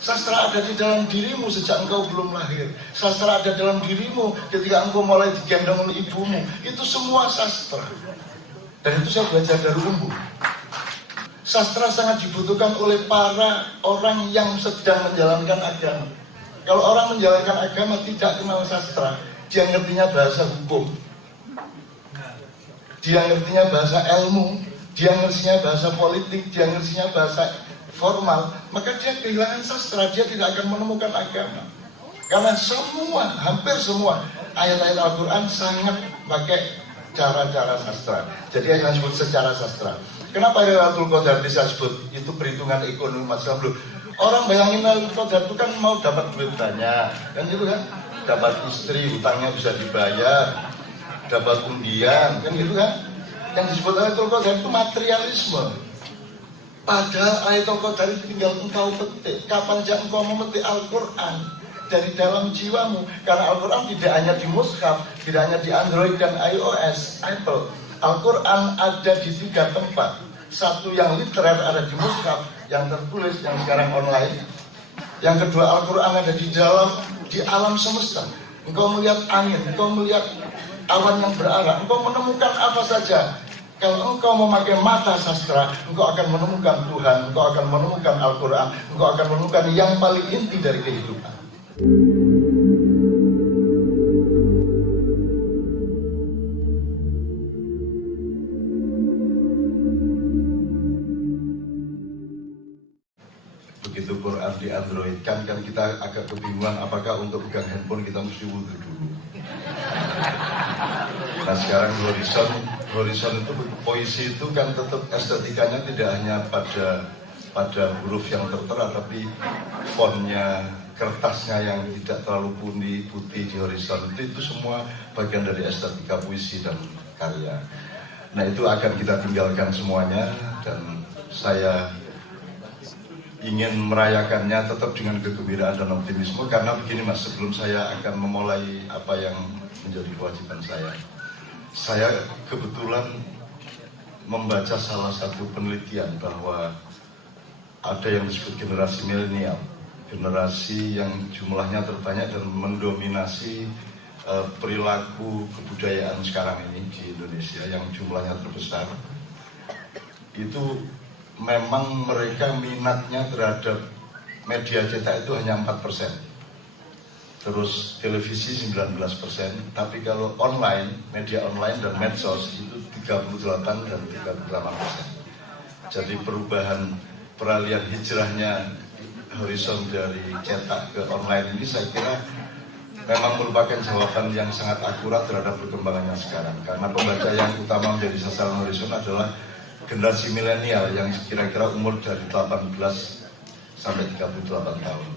Sastra ada di dalam dirimu sejak engkau belum lahir. Sastra ada dalam dirimu ketika engkau mulai digendong oleh ibumu. Itu semua sastra. Dan itu saya belajar dari umbu. Sastra sangat dibutuhkan oleh para orang yang sedang menjalankan agama. Kalau orang menjalankan agama tidak kenal sastra, dia ngertinya bahasa hukum, dia ngertinya bahasa ilmu, dia ngertinya bahasa politik, dia ngertinya bahasa formal, maka dia kehilangan sastra, dia tidak akan menemukan agama. Karena semua, hampir semua ayat-ayat Al-Quran sangat pakai cara-cara sastra. Jadi yang disebut secara sastra. Kenapa Lailatul Qadar bisa sebut itu perhitungan ekonomi macam dulu? Orang bayangin Lailatul Qadar itu kan mau dapat duit banyak, kan gitu kan? Dapat istri, hutangnya bisa dibayar, dapat undian, kan gitu kan? Yang disebut Lailatul Qadar itu materialisme. Padahal Lailatul Qadar itu tinggal engkau petik. Kapan saja engkau memetik Al-Quran dari dalam jiwamu. Karena Al-Quran tidak hanya di mushaf, tidak hanya di Android dan iOS, Apple. Al-Quran ada di 3 tempat. Satu yang literer ada di mushaf, yang tertulis, yang sekarang online. Yang kedua, Al-Quran ada di alam semesta. Engkau melihat angin, engkau melihat awan yang berarah, engkau menemukan apa saja. Kalau engkau memakai mata sastra, engkau akan menemukan Tuhan, engkau akan menemukan Al-Quran, engkau akan menemukan yang paling inti dari kehidupan. Begitu Quran di Android kan kita agak kebingungan apakah untuk pegang handphone kita mesti wudhu dulu. Nah sekarang Horizon itu puisi itu kan tetap estetikanya tidak hanya pada huruf yang tertera, tapi fontnya, kertasnya yang tidak terlalu putih di Horizon itu semua bagian dari estetika puisi dan karya. Nah itu akan kita tinggalkan semuanya, dan saya ingin merayakannya tetap dengan kegembiraan dan optimisme. Karena begini Mas, sebelum saya akan memulai apa yang menjadi kewajiban saya kebetulan membaca salah satu penelitian bahwa ada yang disebut generasi milenial, generasi yang jumlahnya terbanyak dan mendominasi perilaku kebudayaan sekarang ini di Indonesia yang jumlahnya terbesar. Itu memang mereka minatnya terhadap media cetak itu hanya 4%. Terus televisi 19%, tapi kalau online, media online dan medsos itu 38 dan 38%. Jadi perubahan peralihan hijrahnya Horizon dari cetak ke online ini saya kira memang merupakan jawaban yang sangat akurat terhadap perkembangannya sekarang. Karena pembaca yang utama menjadi sasaran Horizon adalah generasi milenial yang kira-kira umur dari 18 sampai 38 tahun.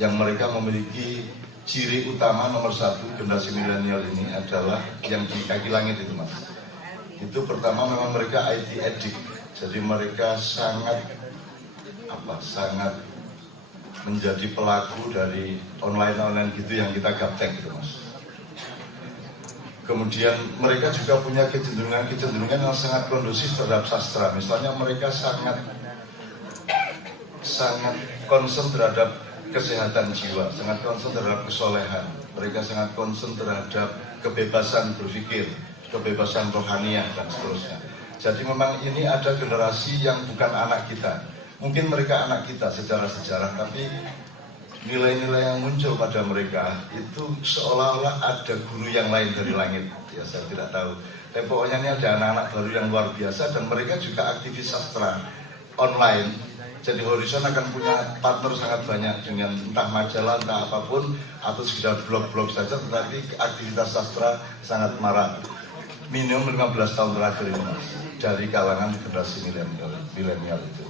Yang mereka memiliki ciri utama nomor 1 generasi milenial ini adalah yang di kaki langit itu Mas. Itu pertama memang mereka IT addict. Jadi mereka sangat menjadi pelaku dari online gitu yang kita gaptek gitu Mas. Kemudian mereka juga punya kecenderungan yang sangat kondusif terhadap sastra. Misalnya mereka sangat concern terhadap kesehatan jiwa, sangat concern terhadap kesolehan. Mereka sangat concern terhadap kebebasan berpikir, kebebasan rohaniah dan seterusnya. Jadi memang ini ada generasi yang bukan anak kita. Mungkin mereka anak kita secara sejarah, tapi nilai-nilai yang muncul pada mereka itu seolah-olah ada guru yang lain dari langit. Ya saya tidak tahu. Tapi pokoknya ini ada anak-anak baru yang luar biasa dan mereka juga aktivis sastra online. Jadi Horizon akan punya partner sangat banyak dengan entah majalah, entah apapun, atau sekedar blog-blog saja, tetapi aktivitas sastra sangat marak. Minimum 15 tahun terakhir ini Mas, dari kalangan generasi milenial itu.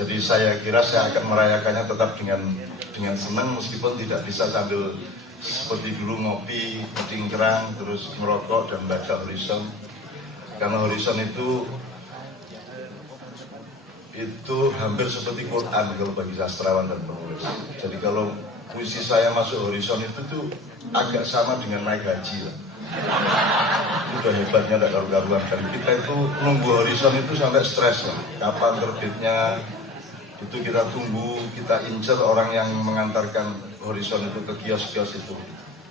Jadi saya kira saya akan merayakannya tetap dengan senang, meskipun tidak bisa sambil seperti dulu ngopi, cingkrang, terus merokok dan baca Horizon. Karena Horizon itu hampir seperti Quran kalau bagi sastrawan dan penulis. Jadi kalau puisi saya masuk Horizon itu tuh agak sama dengan naik haji lah. Udah hebatnya, ada karu-karuan. Dan kita itu nunggu Horizon itu sampai stres lah. Kapan terbitnya, Itu kita tunggu, kita incer orang yang mengantarkan Horizon itu ke kios-kios itu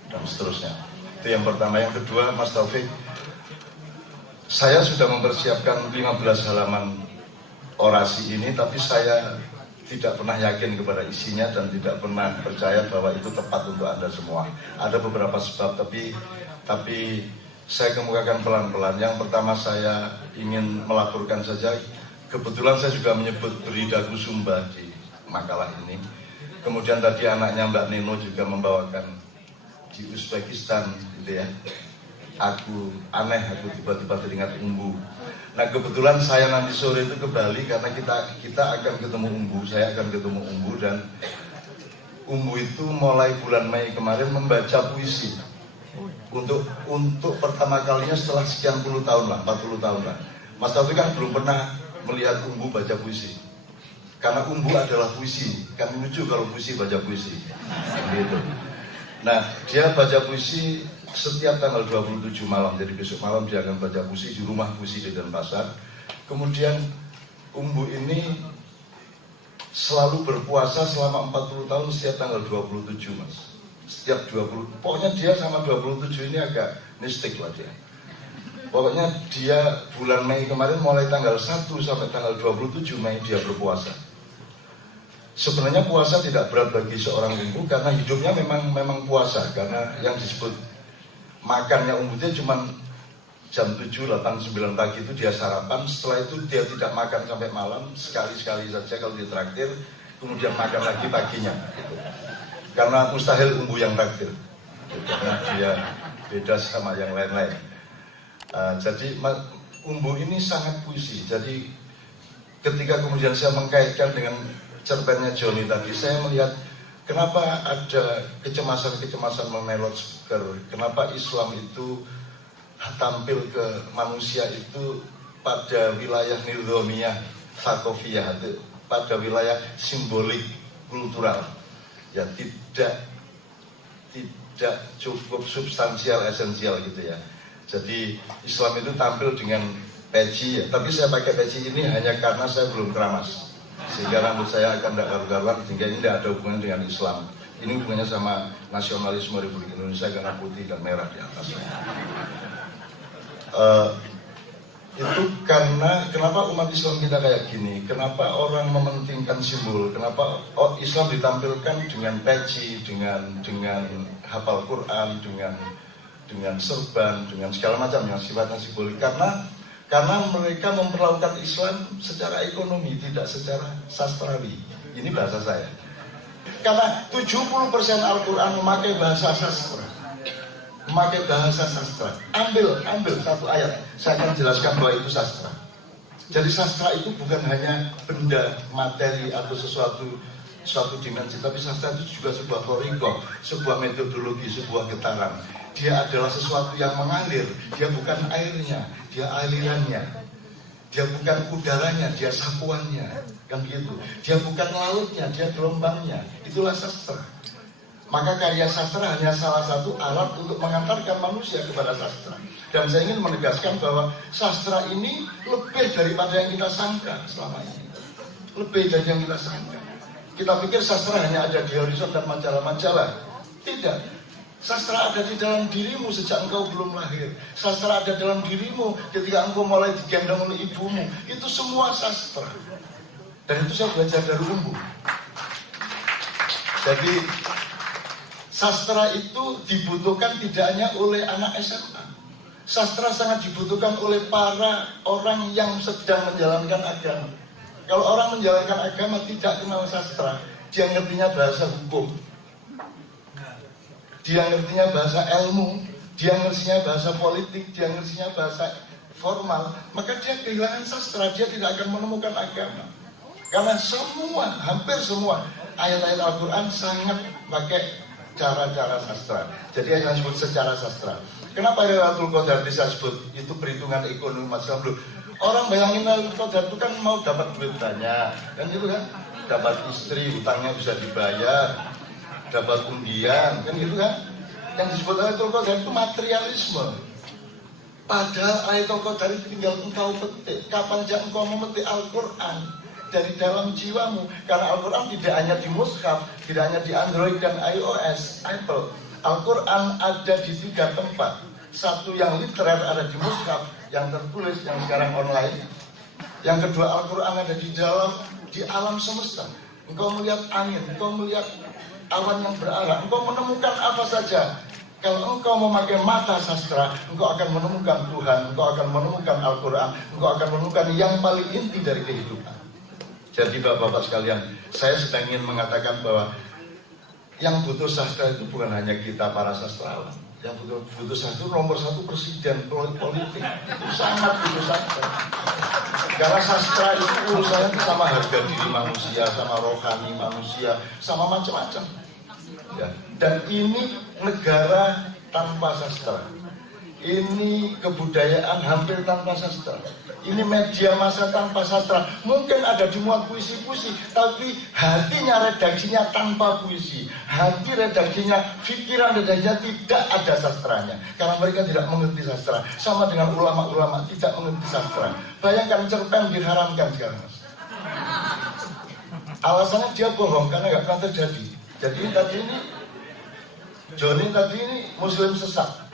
dan seterusnya. Itu yang pertama. Yang kedua, Mas Taufik, saya sudah mempersiapkan 15 halaman orasi ini, tapi saya tidak pernah yakin kepada isinya dan tidak pernah percaya bahwa itu tepat untuk Anda semua. Ada beberapa sebab, tapi saya kemukakan pelan-pelan. Yang pertama, saya ingin melaporkan saja. Kebetulan saya juga menyebut Brida Kusumba di makalah ini. Kemudian tadi anaknya Mbak Neno juga membawakan di Uzbekistan, gitu ya. Aku tiba-tiba teringat Umbu. Nah, kebetulan saya nanti sore itu ke Bali karena kita akan ketemu Umbu. Saya akan ketemu Umbu, dan Umbu itu mulai bulan Mei kemarin membaca puisi untuk pertama kalinya setelah sekian puluh tahun lah, 40 tahun lah. Mas Taufik kan belum pernah melihat Umbu baca puisi, karena Umbu adalah puisi. Kan lucu kalau puisi baca puisi gitu. Nah, dia baca puisi setiap tanggal 27 malam. Jadi besok malam dia akan baca puisi di rumah puisi di Denpasar. Kemudian Umbu ini selalu berpuasa selama 40 tahun setiap tanggal 27, Mas. Setiap 20, pokoknya dia sama 27 ini agak mistik lah dia. Pokoknya dia bulan Mei kemarin mulai tanggal 1 sampai tanggal 27 Mei dia berpuasa. Sebenarnya puasa tidak berat bagi seorang Umbu karena hidupnya memang puasa, karena yang disebut makannya Umbu itu cuma jam 7, 8, 9 pagi itu dia sarapan. Setelah itu dia tidak makan sampai malam, sekali-sekali saja kalau dia traktir, kemudian makan lagi paginya gitu. Karena mustahil Umbu yang traktir, karena dia beda sama yang lain-lain. Jadi Umbu ini sangat puisi. Jadi ketika kemudian saya mengkaitkan dengan cerpennya Joni tadi, saya melihat kenapa ada kecemasan-kecemasan mengenai loudspeaker, kenapa Islam itu tampil ke manusia itu pada wilayah nizamiyah, sakofiyah, pada wilayah simbolik kultural, ya tidak cukup substansial, esensial gitu ya. Jadi Islam itu tampil dengan peci, ya. Tapi saya pakai peci ini hanya karena saya belum keramas, sehingga rambut saya akan tidak karu-karuan, sehingga ini tidak ada hubungan dengan Islam. Ini hubungannya sama nasionalisme Republik Indonesia karena putih dan merah di atasnya. Itu karena kenapa umat Islam kita kayak gini, kenapa orang mementingkan simbol, kenapa Islam ditampilkan dengan peci, dengan hafal Quran, dengan serban, dengan segala macam yang sifatnya simbolik, karena mereka memperlakukan Islam secara ekonomi, tidak secara sastrawi. Ini bahasa saya. Karena 70% Al-Quran memakai bahasa sastra. Memakai bahasa sastra. Ambil satu ayat, saya akan jelaskan bahwa itu sastra. Jadi sastra itu bukan hanya benda, materi atau suatu dimensi, tapi sastra itu juga sebuah torikoh, sebuah metodologi, sebuah getaran. Dia adalah sesuatu yang mengalir, dia bukan airnya, dia alirannya. Dia bukan udaranya, dia sapuannya, kan begitu. Dia bukan lautnya, dia gelombangnya. Itulah sastra. Maka karya sastra hanya salah satu alat untuk mengantarkan manusia kepada sastra. Dan saya ingin menegaskan bahwa sastra ini lebih daripada yang kita sangka selama ini. Lebih dari yang kita sangka. Kita pikir sastra hanya ada di Horizon dan majalah-majalah. Tidak. Sastra ada di dalam dirimu sejak engkau belum lahir. Sastra ada dalam dirimu ketika engkau mulai digendong oleh ibumu. Itu semua sastra. Dan itu saya belajar dari Umbu. Jadi sastra itu dibutuhkan tidak hanya oleh anak SMA. Sastra sangat dibutuhkan oleh para orang yang sedang menjalankan agama. Kalau orang menjalankan agama tidak kenal sastra, dia ngertinya bahasa hukum, dia ngertinya bahasa ilmu, dia ngertinya bahasa politik, dia ngertinya bahasa formal, maka dia kehilangan sastra, dia tidak akan menemukan agama. Karena hampir semua ayat-ayat Al-Quran sangat pakai cara-cara sastra. Jadi yang disebut secara sastra. Kenapa Lailatul Qadar disebut itu perhitungan ekonomi masalah? Orang bayangin Lailatul Qadar itu kan mau dapat duit banyak, kan gitu kan? Dapat istri, hutangnya bisa dibayar, dapat undian, kan gitu kan? Yang disebut Lailatul Qadar itu materialisme. Padahal Lailatul Qadar itu tinggal engkau petik. Kapan saja engkau memetik Al-Quran, dari dalam jiwamu. Karena Al-Quran tidak hanya di mushaf, tidak hanya di Android dan iOS, Apple. Al-Quran ada di 3 tempat. Satu yang literer ada di mushaf, yang tertulis, yang sekarang online. Yang kedua, Al-Quran ada di alam semesta. Engkau melihat angin, engkau melihat awan yang berarah, engkau menemukan apa saja. Kalau engkau memakai mata sastra, engkau akan menemukan Tuhan, engkau akan menemukan Al-Quran, engkau akan menemukan yang paling inti dari kehidupan. Jadi Bapak-Bapak sekalian, saya sedang ingin mengatakan bahwa yang butuh sastra itu bukan hanya kita para sastrawan. Yang butuh sastra itu nomor 1 presiden politik. Itu sangat butuh sastra. Karena sastra itu urusannya sama harga diri manusia, sama rohani manusia, sama macam-macam. Ya. Dan ini negara tanpa sastra. Ini kebudayaan hampir tanpa sastra. Ini media massa tanpa sastra. Mungkin ada dimuat puisi-puisi, tapi hatinya redaksinya tanpa puisi. Hati redaksinya, pikiran redaksinya tidak ada sastranya. Karena mereka tidak mengerti sastra. Sama dengan ulama-ulama tidak mengerti sastra. Bayangkan cerpen diharamkan sekarang. Alasannya dia bohong karena nggak pernah terjadi. Jadi tadi ini Joni tadi ini muslim sesat.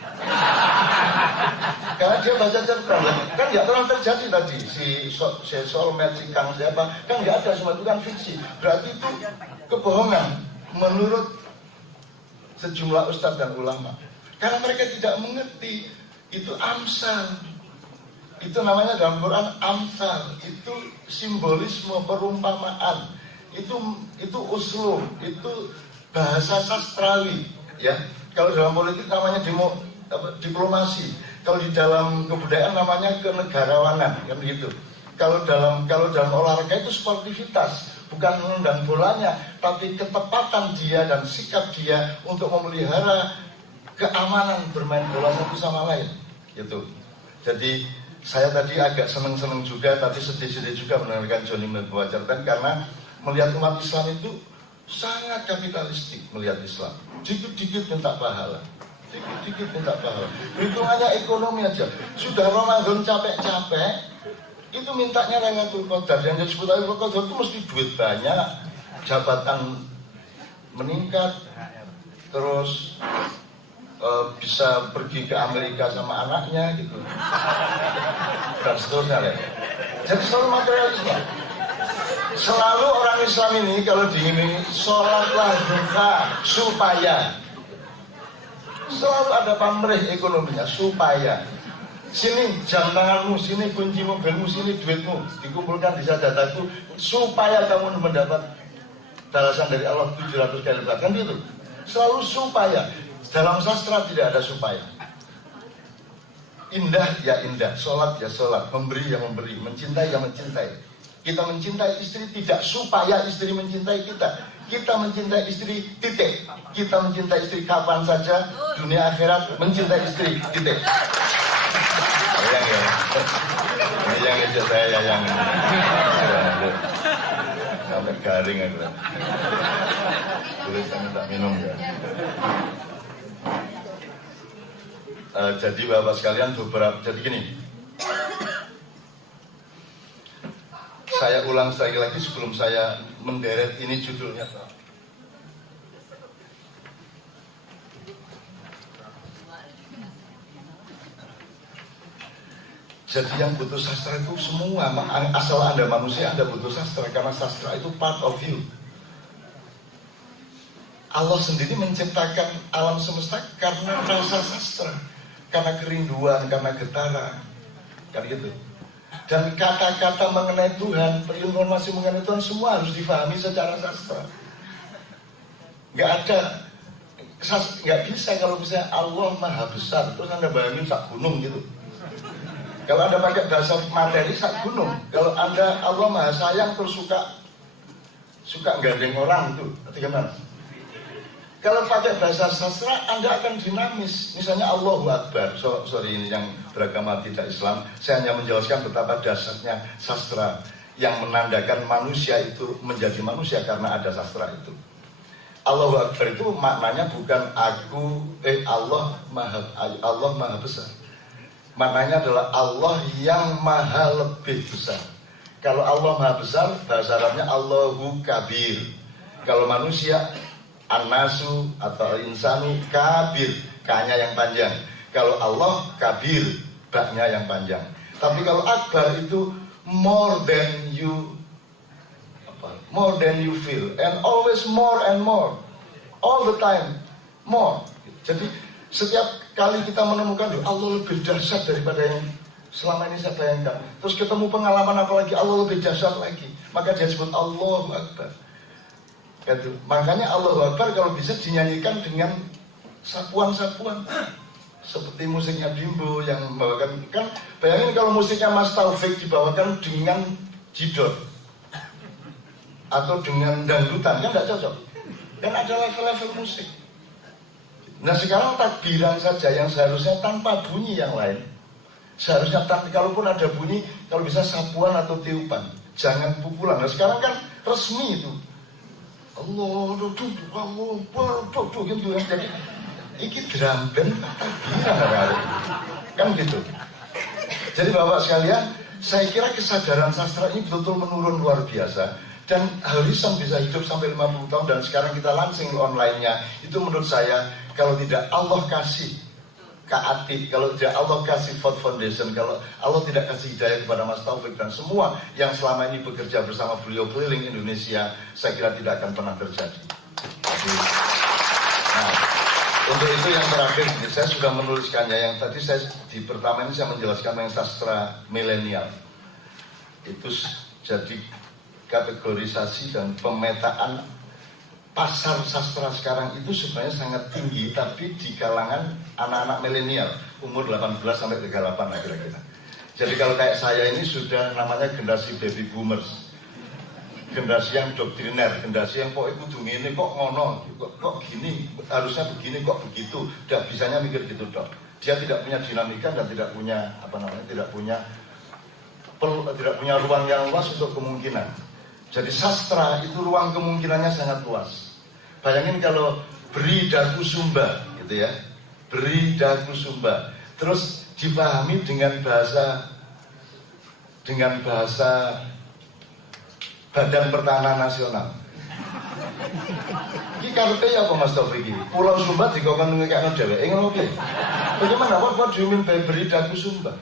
Karena dia baca cerpen, kan nggak pernah terjadi tadi si Solmed, si Kang siapa, kan nggak ada, semua itu kan fiksi. Berarti itu kebohongan menurut sejumlah ustadz dan ulama. Karena mereka tidak mengerti itu amsal. Itu namanya dalam Quran amsal. Itu simbolisme, perumpamaan. Itu uslub, itu bahasa sastrawi. Ya, kalau dalam politik namanya diplomasi. Kalau di dalam kebudayaan namanya kenegarawanan, kan begitu. Kalau dalam olahraga itu sportivitas, bukan menendang bolanya, tapi ketepatan dia dan sikap dia untuk memelihara keamanan bermain bola satu sama lain, gitu. Jadi saya tadi agak seneng-seneng juga, tapi sedih-sedih juga mendengarkan Joni membawa cerpen karena melihat umat Islam itu sangat kapitalistik melihat Islam. Dikit-dikit minta pahala. Dikit-dikit minta pahala. Hitungannya ekonomi aja. Sudah Ramadan capek-capek, itu mintanya Lailatul Qadar. Yang disebut Lailatul Qadar itu mesti duit banyak, jabatan meningkat, terus bisa pergi ke Amerika sama anaknya gitu. Dan seterusnya. Jadi selalu materialisme. Selalu orang Islam ini kalau diiming sholatlah duha supaya. Selalu ada pamrih ekonominya supaya. Sini jam tanganmu, sini kunci mobilmu, sini duitmu dikumpulkan di sajadaku supaya kamu mendapat balasan dari Allah 700 kali lipat, kan gitu. Selalu supaya. Dalam sastra tidak ada supaya. Indah ya indah, sholat ya sholat, memberi ya memberi, mencintai ya mencintai. Kita mencintai istri tidak supaya istri mencintai kita. Kita mencintai istri titik. Kita mencintai istri kapan saja, dunia akhirat mencintai istri titik. Yang ya, yang aja saya yang sampai garing aku. Boleh saya minta minum ya. Jadi Bapak sekalian jadi gini. Saya ulang sekali lagi sebelum saya menderet ini judulnya. Jadi yang butuh sastra itu semua, asal Anda manusia Anda butuh sastra, karena sastra itu part of you. Allah sendiri menciptakan alam semesta karena rasa sastra, karena kerinduan, karena getaran, kan gitu. Dan kata-kata mengenai Tuhan, informasi mengenai Tuhan semua harus difahami secara sastra. Nggak bisa kalau misalnya Allah Maha Besar, terus Anda bayangin sak gunung gitu. Kalau Anda pakai bahasa materi sak gunung. Kalau Anda Allah Maha Sayang terus suka gandeng orang itu, gimana? Kalau pakai bahasa sastra, Anda akan dinamis. Misalnya Allahu Akbar. Sorry ini yang beragama tidak Islam. Saya hanya menjelaskan betapa dasarnya sastra yang menandakan manusia itu menjadi manusia karena ada sastra itu. Allahu Akbar itu maknanya bukan Allah Maha Besar. Maknanya adalah Allah yang maha lebih besar. Kalau Allah Maha Besar, bahasa Arabnya Allahu Kabir. Kalau manusia, An-Nasu atau Insanu Kabir, K-nya yang panjang. Kalau Allah Kabir, B-nya yang panjang. Tapi kalau Akbar itu more than you feel, and always more and more, all the time more. Jadi setiap kali kita menemukan Allah lebih dahsyat daripada yang selama ini saya bayangkan, terus ketemu pengalaman apalagi Allah lebih dahsyat lagi, maka dia sebut Allahu Akbar. Gitu. Makanya Allahu Akbar kalau bisa dinyanyikan dengan sapuan-sapuan seperti musiknya Bimbo yang membawakan, kan bayangin kalau musiknya Mas Taufik dibawakan dengan jidot atau dengan dangdutan, kan tidak cocok, kan ada level-level musik. Nah sekarang takbiran saja yang seharusnya tanpa bunyi yang lain, seharusnya kalaupun ada bunyi, kalau bisa sapuan atau tiupan, jangan pukulan. Nah sekarang kan resmi itu Allah, gitu. Jadi iki drum band takbiran kan gitu. Jadi Bapak sekalian, saya kira kesadaran sastra ini betul-betul menurun luar biasa. Dan Harrison bisa hidup sampai 50 tahun dan sekarang kita launching online-nya. Itu menurut saya, kalau tidak Allah kasih Kak Atik, kalau tidak Allah kasih Ford Foundation, kalau Allah tidak kasih hidayah kepada Mas Taufik dan semua yang selama ini bekerja bersama beliau keliling Indonesia, saya kira tidak akan pernah terjadi. Nah, untuk itu yang terakhir, saya sudah menuliskannya. Yang tadi saya di pertama ini saya menjelaskan yang sastra milenial. Itu jadi kategorisasi dan pemetaan pasar sastra sekarang itu sebenarnya sangat tinggi, tapi di kalangan anak-anak milenial umur 18 sampai 38 kira-kira. Jadi kalau kayak saya ini sudah namanya generasi baby boomers, generasi yang doktriner, generasi yang kok kudu ngene kok ngono, kok gini, harusnya begini kok begitu, udah bisanya mikir gitu dok. Dia tidak punya dinamika dan tidak punya tidak punya ruang yang luas untuk kemungkinan. Jadi sastra itu ruang kemungkinannya sangat luas. Bayangin kalau Beri Daku Sumba gitu ya, Beri Daku Sumba, terus dipahami dengan bahasa Badan Pertahanan Nasional. Iki karepe ya apa Mas Taufik iki? Pulau Sumba dikokon ngekekno dheweke ngono piye? Bagaimana what do you mean by Beri Daku Sumba?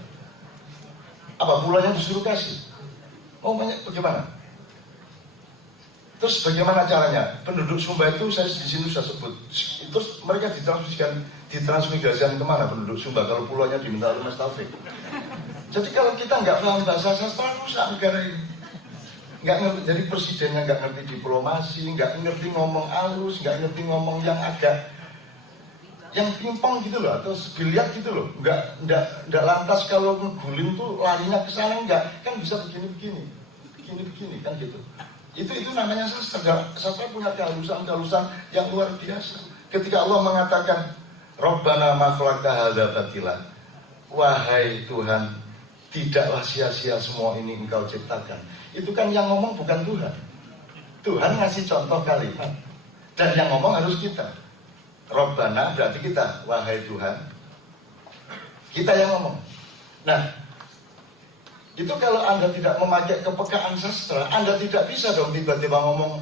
Apa pulaunya disuruh kasih? Oh banyak bagaimana? Terus bagaimana caranya? Penduduk Sumba itu saya di sini sudah sebut. Terus mereka ditransmigrasikan kemana penduduk Sumba kalau pulaunya diminta oleh Mas Taufik? Jadi kalau kita nggak paham bahasa sastra, rusak negara ini. Nggak ngerti, jadi presidennya nggak ngerti diplomasi, nggak ngerti ngomong halus, nggak ngerti ngomong yang agak yang pingpong gitu loh, atau biliar gitu loh. Nggak lantas kalau ngeguling tuh larinya ke sana, nggak, kan bisa begini kan gitu. Itu namanya sastra. Sastra punya kehalusan yang luar biasa. Ketika Allah mengatakan Rabbana ma khalaqta hadza batila, wahai Tuhan, tidaklah sia-sia semua ini engkau ciptakan. Itu kan yang ngomong bukan Tuhan. Tuhan ngasih contoh kalimat, dan yang ngomong harus kita. Rabbana berarti kita, wahai Tuhan, kita yang ngomong. Nah, itu kalau Anda tidak memakai kepekaan sastra, Anda tidak bisa dong tiba-tiba ngomong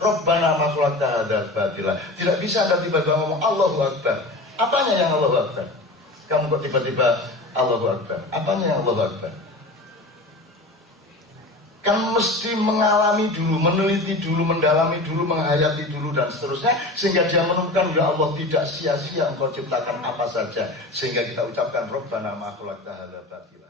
Rabbana ma khalaqta hadzal batila. Tidak bisa Anda tiba-tiba ngomong Allahu Akbar. Apanya yang Allahu Akbar? Kamu kok tiba-tiba Allahu Akbar? Apanya yang Allahu Akbar? Kan mesti mengalami dulu, meneliti dulu, mendalami dulu, menghayati dulu dan seterusnya, sehingga dia menemukan ya Allah tidak sia-sia engkau ciptakan apa saja, sehingga kita ucapkan Rabbana ma khalaqta hadzal batila.